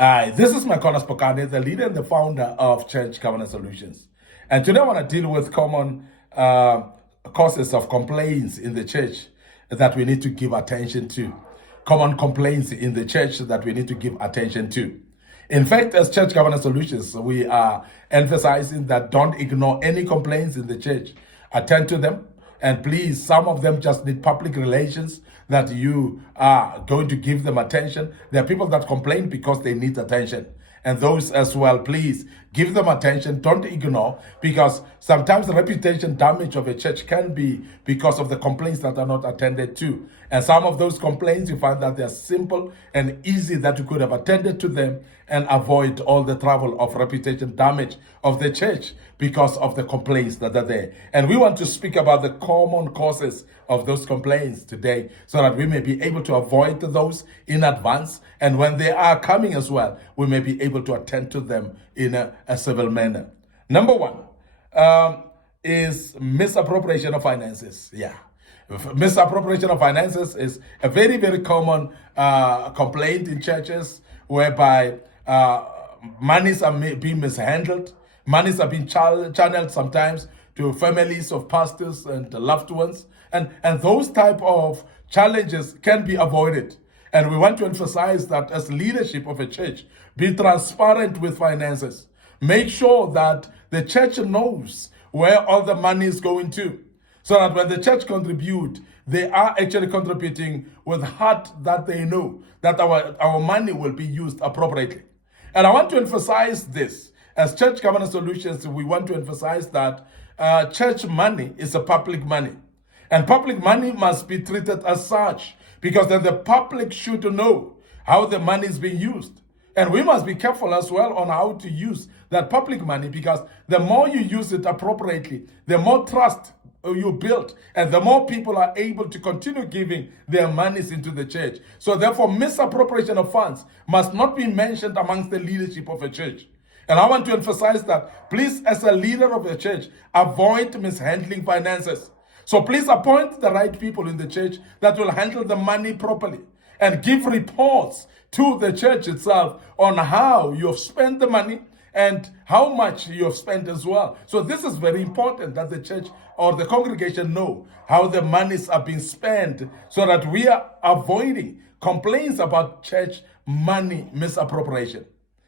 Hi, this is Micornus Phokane, the leader and the founder of Church Governance Solutions. And today I want to deal with common causes of complaints in the church that we need to give attention to. Common complaints in the church that we need to give attention to. In fact, as Church Governance Solutions, we are emphasizing that don't ignore any complaints in the church. Attend to them. And please, some of them just need public relations that you are going to give them attention. There are people that complain because they need attention. And those as well, please give them attention. Don't ignore, because sometimes the reputation damage of a church can be because of the complaints that are not attended to. And some of those complaints, you find that they're simple and easy, that you could have attended to them and avoid all the trouble of reputation damage of the church because of the complaints that are there. And we want to speak about the common causes of those complaints today, so that we may be able to avoid those in advance. And when they are coming as well, we may be able to attend to them in a civil manner. Number one is misappropriation of finances. Yeah. Misappropriation of finances is a very, very common complaint in churches, whereby monies are being mishandled. Monies are being channeled sometimes to families of pastors and loved ones. And those type of challenges can be avoided. And we want to emphasize that as leadership of a church, be transparent with finances. Make sure that the church knows where all the money is going to, so that when the church contribute, they are actually contributing with heart, that they know that our money will be used appropriately. And I want to emphasize this. As Church Governance Solutions, we want to emphasize that church money is a public money. And public money must be treated as such, because then the public should know how the money is being used. And we must be careful as well on how to use that public money, because the more you use it appropriately, the more trust you build, and the more people are able to continue giving their monies into the church. So therefore, misappropriation of funds must not be mentioned amongst the leadership of a church. And I want to emphasize that, please, as a leader of the church, avoid mishandling finances. So please appoint the right people in the church that will handle the money properly, and give reports to the church itself on how you have spent the money and how much you have spent as well. So this is very important, that the church or the congregation know how the monies are being spent, so that we are avoiding complaints about church money misappropriation.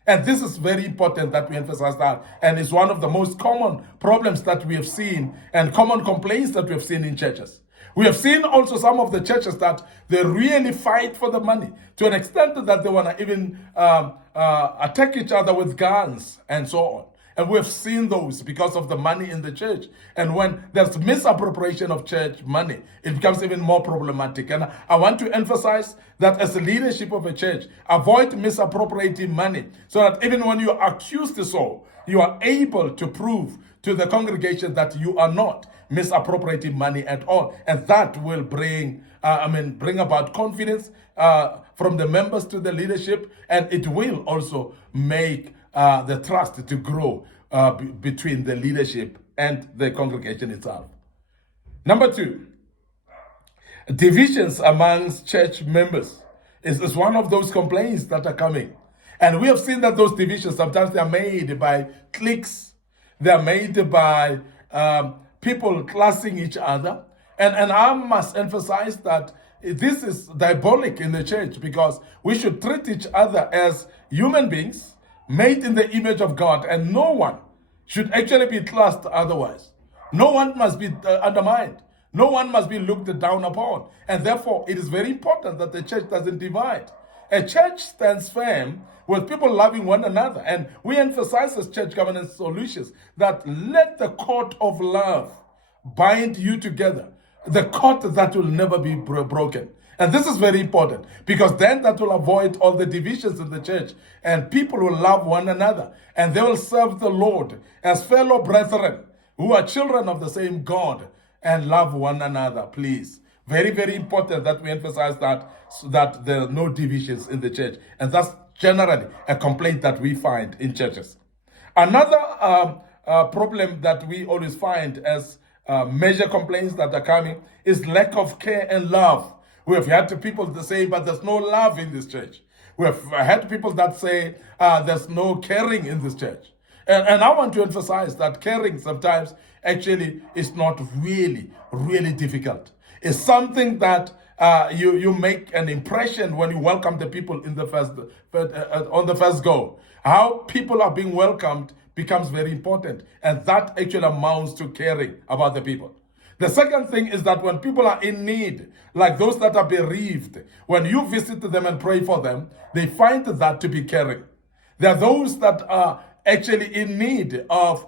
And this is very important that we emphasize that. And it's one of the most common problems that we have seen, and common complaints that we have seen in churches. We have seen also some of the churches that they really fight for the money, to an extent that they want to even attack each other with guns and so on. And we have seen those because of the money in the church. And when there's misappropriation of church money, it becomes even more problematic. And I want to emphasize that as the leadership of a church, avoid misappropriating money, so that even when you are accused so, you are able to prove to the congregation that you are not misappropriating money at all. And that will bring about confidence from the members to the leadership, and it will also make the trust to grow between the leadership and the congregation itself. Number two, divisions amongst church members is one of those complaints that are coming. And we have seen that those divisions, sometimes they are made by cliques, they are made by people classing each other. And I must emphasize that this is diabolic in the church, because we should treat each other as human beings made in the image of God, and no one should actually be classed otherwise. No one must be undermined. No one must be looked down upon. And therefore, it is very important that the church doesn't divide. A church stands firm with people loving one another. And we emphasize as Church Governance Solutions that let the cord of love bind you together, the cord that will never be broken. And this is very important, because then that will avoid all the divisions in the church, and people will love one another, and they will serve the Lord as fellow brethren who are children of the same God, and love one another, please. Very, very important that we emphasize that, so that there are no divisions in the church. And that's generally a complaint that we find in churches. Another problem that we always find as major complaints that are coming is lack of care and love. We have had people to say, but there's no love in this church. We have had people that say there's no caring in this church. And I want to emphasize that caring sometimes actually is not really difficult. It's something that you make an impression when you welcome the people in the on the first go. How people are being welcomed becomes very important, and that actually amounts to caring about the people. The second thing is that when people are in need, like those that are bereaved, when you visit them and pray for them, they find that to be caring. There are those that are actually in need of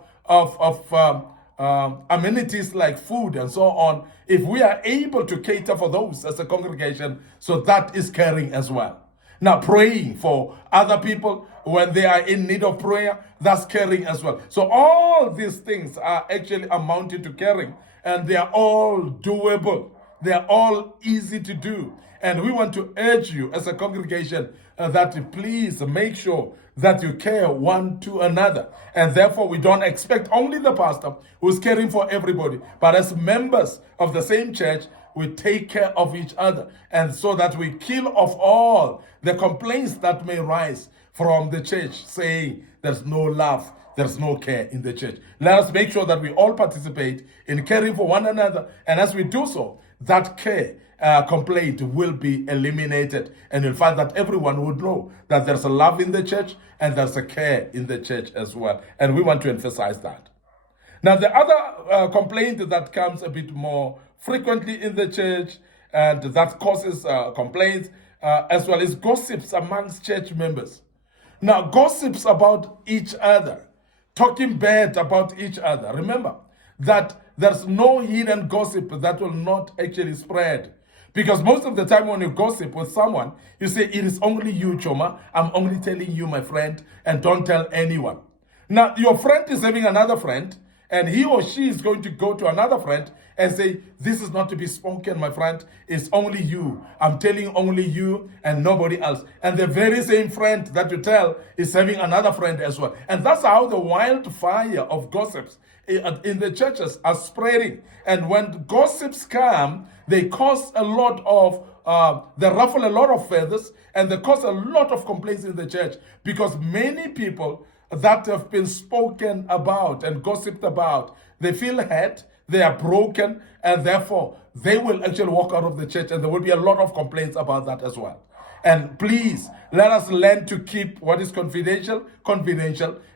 amenities like food and so on. If we are able to cater for those as a congregation, so that is caring as well. Now, praying for other people when they are in need of prayer, that's caring as well. So all these things are actually amounting to caring, and they are all doable. They are all easy to do. And we want to urge you as a congregation that please make sure that you care one to another. And therefore, we don't expect only the pastor who's caring for everybody, but as members of the same church, we take care of each other, and so that we kill off all the complaints that may rise from the church saying there's no love, there's no care in the church. Let us make sure that we all participate in caring for one another, and as we do so, that care complaint will be eliminated, and you'll find that everyone would know that there's a love in the church and there's a care in the church as well, and we want to emphasize that. Now, the other complaint that comes a bit more frequently in the church, and that causes complaints as well, is gossips amongst church members. Now, gossips about each other, talking bad about each other. Remember that there's no hidden gossip that will not actually spread. Because most of the time when you gossip with someone, you say, it is only you, Choma. I'm only telling you, my friend, and don't tell anyone. Now, your friend is having another friend, and he or she is going to go to another friend and say, this is not to be spoken, my friend. It's only you. I'm telling only you and nobody else. And the very same friend that you tell is having another friend as well. And that's how the wildfire of gossips in the churches are spreading. And when gossips come, they cause a lot of, they ruffle a lot of feathers, and they cause a lot of complaints in the church, because many people that have been spoken about and gossiped about, they feel hurt, they are broken, and therefore they will actually walk out of the church, and there will be a lot of complaints about that as well. And please, let us learn to keep what is confidential,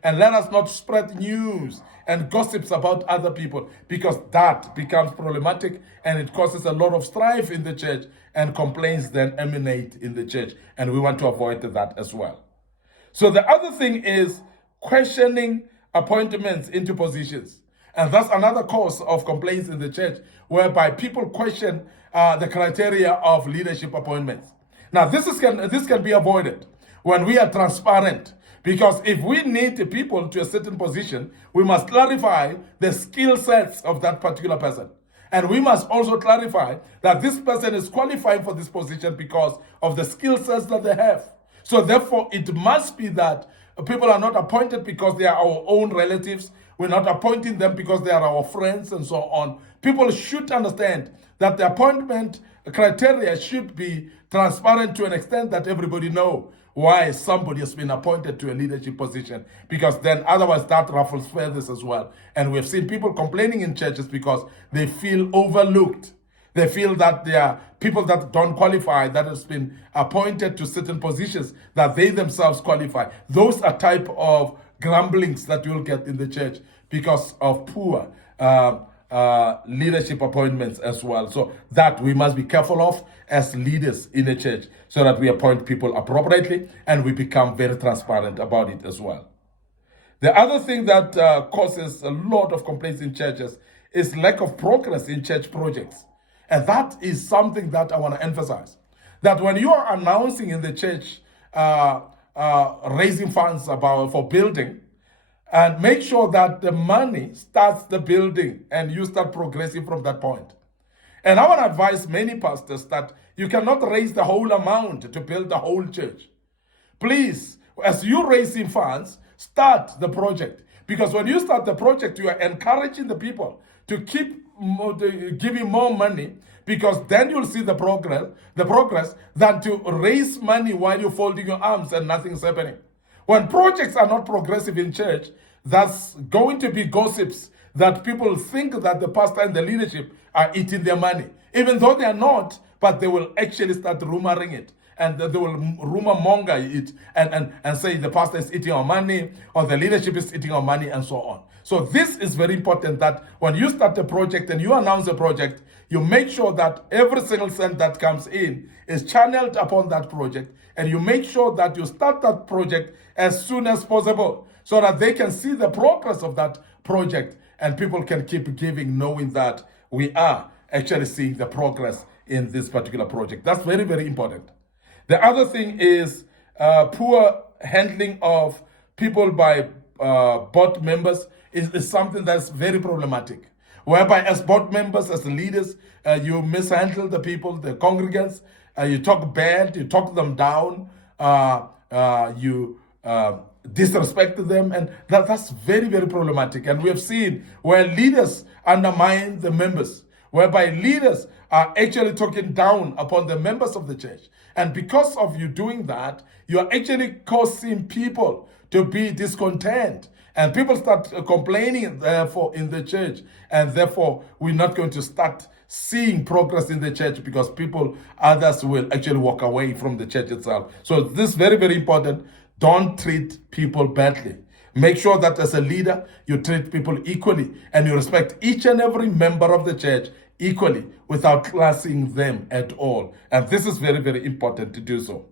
and let us not spread news and gossips about other people, because that becomes problematic and it causes a lot of strife in the church, and complaints then emanate in the church, and we want to avoid that as well. So the other thing is questioning appointments into positions. And that's another cause of complaints in the church, whereby people question the criteria of leadership appointments. Now, this can be avoided when we are transparent, because if we need people to a certain position, we must clarify the skill sets of that particular person. And we must also clarify that this person is qualifying for this position because of the skill sets that they have. So therefore, it must be that people are not appointed because they are our own relatives. We're not appointing them because they are our friends and so on. People should understand that the appointment criteria should be transparent to an extent that everybody know why somebody has been appointed to a leadership position, because then otherwise that ruffles feathers as well. And we've seen people complaining in churches because they feel overlooked. They feel that there are people that don't qualify, that has been appointed to certain positions that they themselves qualify. Those are type of grumblings that you'll get in the church because of poor leadership appointments as well. So that we must be careful of as leaders in a church, so that we appoint people appropriately and we become very transparent about it as well. The other thing that causes a lot of complaints in churches is lack of progress in church projects. And that is something that I want to emphasize. That when you are announcing in the church raising funds for building, and make sure that the money starts the building and you start progressing from that point. And I want to advise many pastors that you cannot raise the whole amount to build the whole church. Please, as you raising funds, start the project. Because when you start the project, you are encouraging the people to keep giving more money, because then you'll see the progress than to raise money while you're folding your arms and nothing's happening. When projects are not progressive in church, that's going to be gossips that people think that the pastor and the leadership are eating their money, even though they are not, but they will actually start rumoring it. And they will rumor monger it and say the pastor is eating our money or the leadership is eating our money and so on. So this is very important, that when you start a project and you announce a project, you make sure that every single cent that comes in is channeled upon that project, and you make sure that you start that project as soon as possible so that they can see the progress of that project and people can keep giving, knowing that we are actually seeing the progress in this particular project. That's very, very important. The other thing is poor handling of people by board members is something that's very problematic, whereby as board members, as leaders, you mishandle the people, the congregants, you talk bad, you talk them down, you disrespect them, and that's very, very problematic. And we have seen where leaders undermine the members, whereby leaders are actually talking down upon the members of the church. And because of you doing that, you are actually causing people to be discontent. And people start complaining, therefore, in the church. And therefore, we're not going to start seeing progress in the church, because others will actually walk away from the church itself. So this is very, very important. Don't treat people badly. Make sure that as a leader, you treat people equally and you respect each and every member of the church equally without classing them at all. And this is very, very important to do so.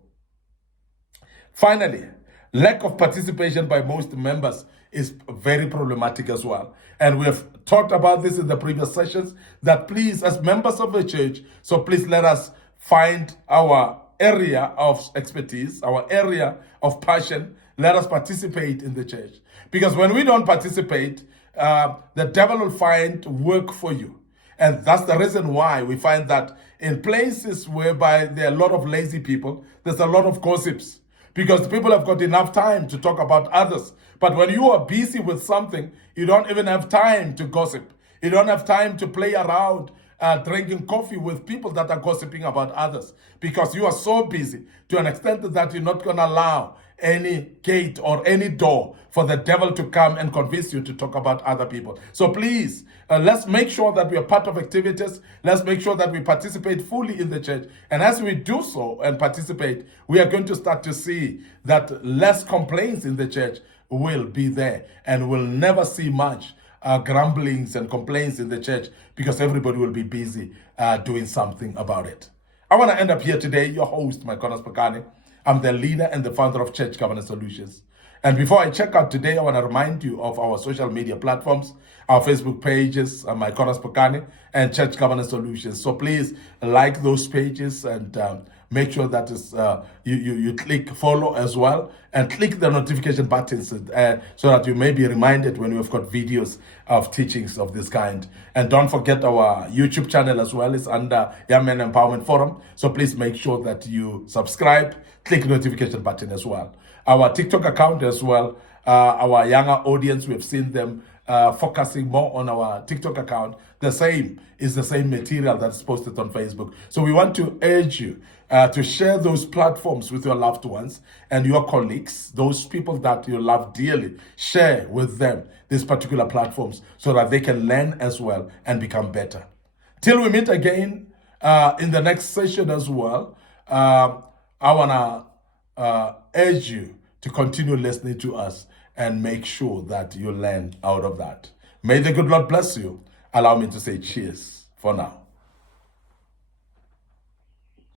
Finally, lack of participation by most members is very problematic as well. And we have talked about this in the previous sessions, that please, as members of the church, so please let us find our area of expertise, our area of passion. Let us participate in the church. Because when we don't participate, the devil will find work for you. And that's the reason why we find that in places whereby there are a lot of lazy people, there's a lot of gossips, because people have got enough time to talk about others. But when you are busy with something, you don't even have time to gossip. You don't have time to play around drinking coffee with people that are gossiping about others, because you are so busy to an extent that you're not going to allow any gate or any door for the devil to come and convince you to talk about other people. So please, let's make sure that we are part of activities. Let's make sure that we participate fully in the church. And as we do so and participate, we are going to start to see that less complaints in the church will be there, and we'll never see much grumblings and complaints in the church, because everybody will be busy doing something about it. I want to end up here today, your host, Micornus Phokane. I'm the leader and the founder of Church Governance Solutions. And before I check out today, I want to remind you of our social media platforms, our Facebook pages, Micornus Phokane and Church Governance Solutions. So please like those pages and make sure that you click follow as well, and click the notification buttons so that you may be reminded when we've got videos of teachings of this kind. And don't forget our YouTube channel as well. It's under Young Men Empowerment Forum. So please make sure that you subscribe, click notification button as well. Our TikTok account as well, our younger audience, we've seen them focusing more on our TikTok account. The same material that's posted on Facebook. So we want to urge you to share those platforms with your loved ones and your colleagues, those people that you love dearly. Share with them these particular platforms so that they can learn as well and become better. Till we meet again in the next session as well, I want to urge you to continue listening to us and make sure that you learn out of that. May the good Lord bless you. Allow me to say cheers for now.